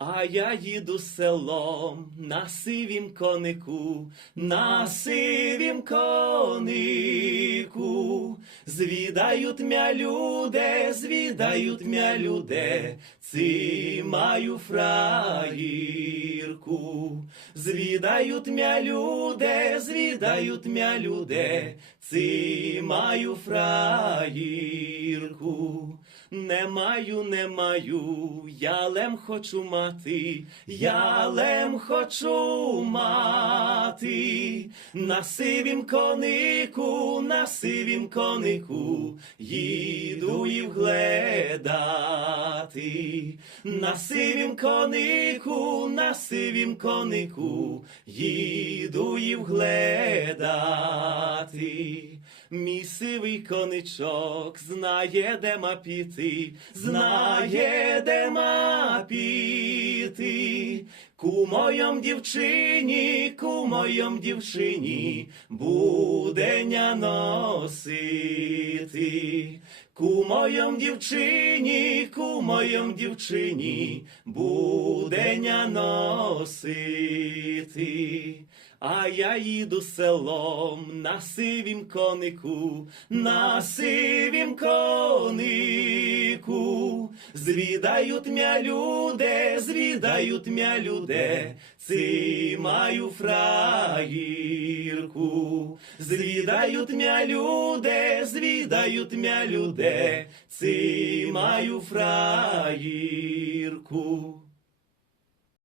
А я їду селом на сивім конику, на сивім конику. Звідають мя люде, звідають мя люде, ци маю фраїрку. Звідають мя люде, звідають мя люде, ци маю фраїрку. Не маю, не маю, я лем хочу мати, я лем хочу мати, на сивім конику, на сивім конику, їду і вгледати, на сивім конику, на сивім конику, їду і вгледати. Мій сивий коничок знає, де ма піти, знає, де ма піти. Ку моєм дівчині, ку моєм дівчині, буденя носити. Ку моєм дівчині, ку моєм дівчині, буденя носити. А я їду селом на сивім конику, на сивім конику. Звідають мя люде, звідають мя люде, ци маю фраїрку. Звідають мя люде, звідають мя люде, ци маю фраїрку.